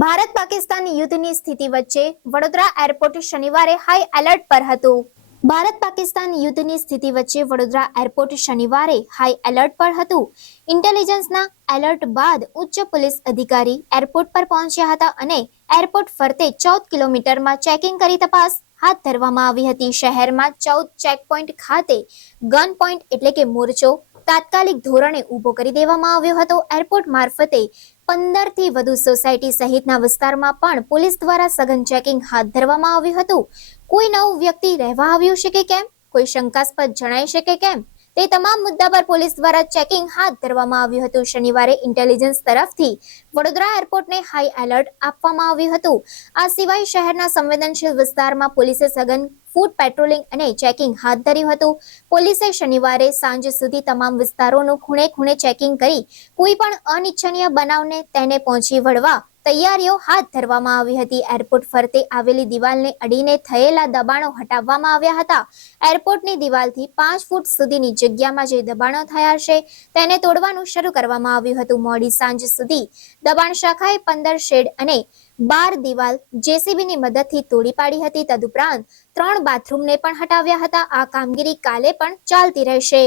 ભારત પાકિસ્તાન યુદ્ધની સ્થિતિ વચ્ચે વડોદરા એરપોર્ટ શનિવારે હાઈ એલર્ટ પર હતું. ભારત પાકિસ્તાન યુદ્ધની સ્થિતિ વચ્ચે વડોદરા એરપોર્ટ શનિવારે હાઈ એલર્ટ પર હતું. ઇન્ટેલિજન્સના એલર્ટ બાદ ઉચ્ચ પોલીસ અધિકારી એરપોર્ટ પર પહોંચ્યા હતા અને એરપોર્ટ ફરતે ચૌદ કિલોમીટરમાં ચેકિંગ કરી તપાસ હાથ ધરવામાં આવી હતી. શહેરમાં ચૌદ ચેકપોઇન્ટ ખાતે ગન પોઈન્ટ એટલે કે મોરચો તાત્કાલિક ધોરણે ઊભો કરી દેવામાં આવ્યો હતો. એરપોર્ટ મારફતે પંદરથી વધુ સોસાયટી સહિતના વિસ્તારમાં પણ પોલીસ દ્વારા સઘન ચેકિંગ હાથ ધરવામાં આવ્યું હતું. કોઈ નવું વ્યક્તિ રહેવા આવ્યું છે કે કેમ? કોઈ શંકાસ્પદ જણાઈ છે કે કેમ? તે તમામ મુદ્દા પર પોલીસ દ્વારા ચેકિંગ હાથ ધરવામાં આવ્યું હતું. શનિવારે ઇન્ટેલિજન્સ તરફથી વડોદરા એરપોર્ટને હાઈ એલર્ટ આપવામાં આવ્યું હતું. આ સિવાય શહેરના સંવેદનશીલ વિસ્તારમાં પોલીસે સઘન ફૂડ પેટ્રોલિંગ અને ચેકિંગ હાથ ધર્યું હતું. પોલીસે શનિવારે સાંજ સુધી તમામ વિસ્તારોનું ખૂણે ખૂણે ચેકિંગ કરી કોઈ પણ અનિચ્છનીય બનાવને તેને પહોંચી વળવા તૈયારીઓ હાથ ધરવામાં આવી હતી. એરપોર્ટ ફરતે આવેલી દિવાલને અડીને થયેલા દબાણો હટાવવામાં આવ્યા હતા. એરપોર્ટની દિવાલથી પાંચ ફૂટ સુધીની જગ્યામાં જે દબાણો થયા છે, તેને તોડવાનું શરૂ કરવામાં આવ્યું હતું. મોડી સાંજ સુધી દબાણ શાખાએ પંદર શેડ અને બાર દિવાલ જેસીબીની મદદથી તોડી પાડી હતી. તદુપરાંત ત્રણ બાથરૂમને પણ હટાવ્યા હતા. આ કામગીરી કાલે પણ ચાલતી રહેશે.